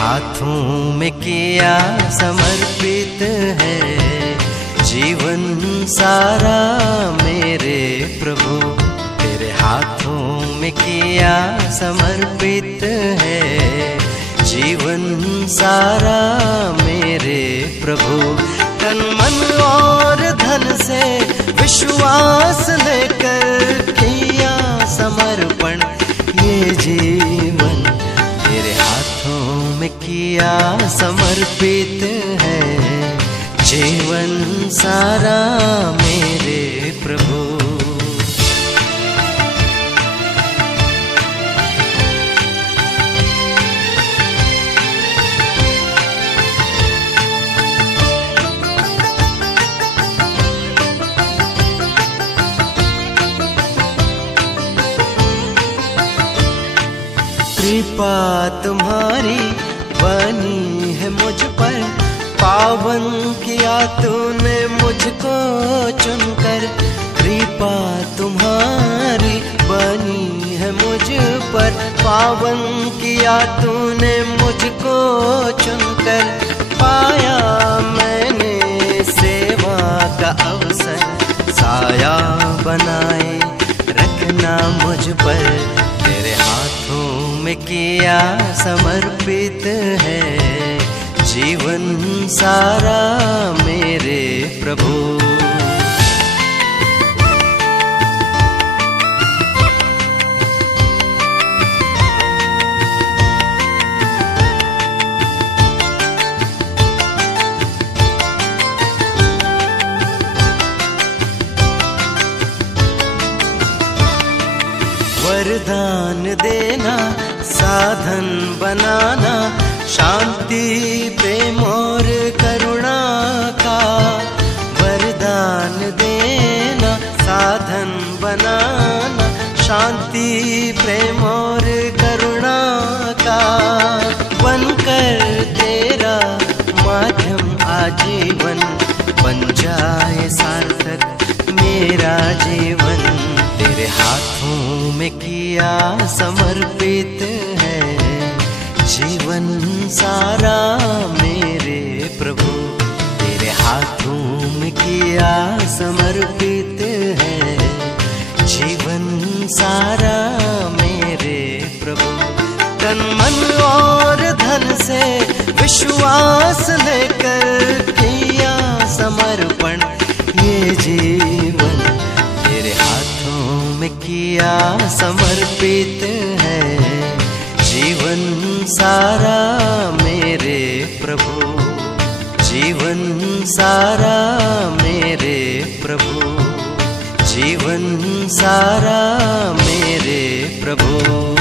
हाथों में किया समर्पित है जीवन सारा मेरे प्रभु। तेरे हाथों में किया समर्पित है जीवन सारा मेरे प्रभु। तन मन और धन से विश्वास लेकर किया समर्पण ये जीवन तेरे हाथों में किया समर्पित है जीवन सारा मेरे प्रभु। कृपा तुम्हारी बनी है मुझ पर, पावन किया तूने मुझको चुनकर। कृपा तुम्हारी बनी है मुझ पर, पावन किया तूने मुझको चुनकर। पाया मैंने सेवा का अवसर, साया बनाए रखना मुझ पर। तेरे हाथों में किया समर्पित है जीवन सारा मेरे प्रभु। वरदान देना साधन बनाना, शांति प्रेम और करुणा का। वरदान देना साधन बनाना, शांति प्रेम और करुणा का। बनकर तेरा माध्यम आजीवन, बन जाए सार्थक मेरा जीवन। तेरे हाथों में किया समर्पित है जीवन सारा मेरे प्रभु। तेरे हाथों में किया समर्पित है जीवन सारा मेरे प्रभु। तन मन और धन से विश्वास लेकर किया समर्पण ये जीवन तेरे हाथों में किया समर्पित है जीवन सारा मेरे प्रभु। जीवन सारा मेरे प्रभु, जीवन सारा मेरे प्रभु।